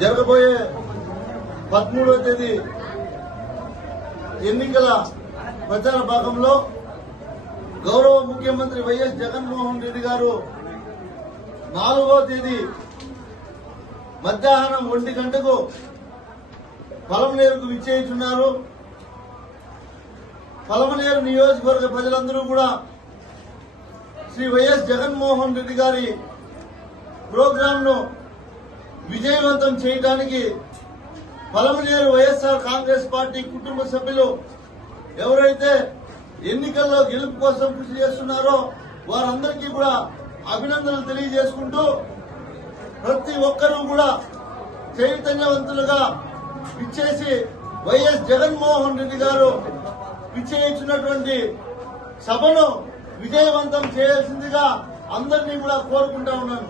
జరగబోయే పదమూడవ తేదీ ఎన్నికల ప్రచార భాగంలో గౌరవ ముఖ్యమంత్రి వైఎస్ జగన్మోహన్ రెడ్డి గారు నాలుగో తేదీ మధ్యాహ్నం ఒంటి గంటకు పలమనేరుకు విచ్చేయించున్నారు. పలమనేరు నియోజకవర్గ ప్రజలందరూ కూడా శ్రీ వైఎస్ జగన్మోహన్ రెడ్డి గారి ప్రోగ్రాంను విజయవంతం చేయడానికి పలమనేరు వైఎస్ఆర్ కాంగ్రెస్ పార్టీ కుటుంబ సభ్యులు ఎవరైతే ఎన్నికల్లో గెలుపు కోసం కృషి చేస్తున్నారో వారందరికీ కూడా అభినందనలు తెలియజేసుకుంటూ ప్రతి ఒక్కరూ కూడా చైతన్యవంతులుగా విచ్చేసి వైఎస్ జగన్మోహన్ రెడ్డి గారు విచ్చేయించినటువంటి సభను విజయవంతం చేయాల్సిందిగా అందరినీ కూడా కోరుకుంటా ఉన్నాను.